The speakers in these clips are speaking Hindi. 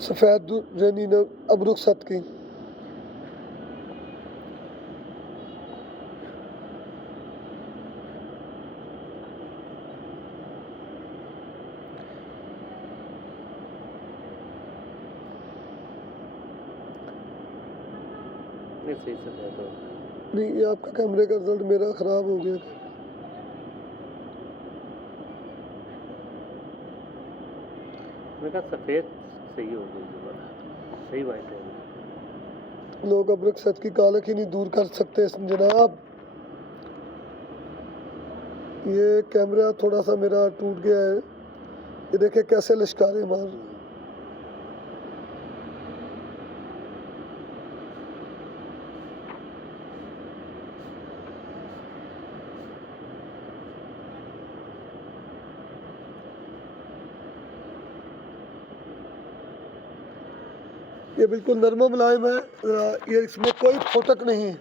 सफ़ेद रेनिन अब रुखसत की। सही से बात हो। नहीं, ये आपका कैमरे का रिजल्ट मेरा ख़राब हो गया। मैंने कहा सफ़ेद सही हो गई दोबारा, सही वाइट हो गई। लोग अब रुखसत की कालक ही नहीं दूर कर सकते जनाब। ये कैमरा थोड़ा सा मेरा टूट गया है, ये देखे कैसे लश्कारे मार रहे हैं। ये बिल्कुल नरम मुलायम है, ये इसमें कोई फोटक नहीं है।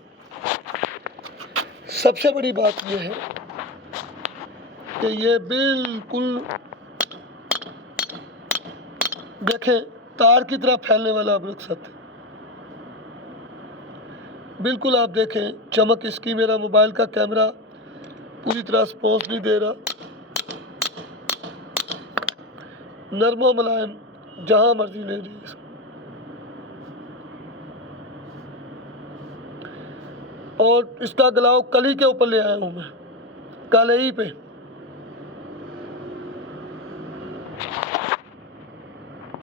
सबसे बड़ी बात ये है कि ये बिल्कुल देखें तार की तरह फैलने वाला अब रुखसत है। बिल्कुल आप देखें चमक इसकी, मेरा मोबाइल का कैमरा पूरी तरह रिस्पॉन्स नहीं दे रहा। नरम मुलायम, जहाँ मर्जी ले लीजिए। और इसका गलाव कली के ऊपर ले आया हूँ मैं, कलई पे।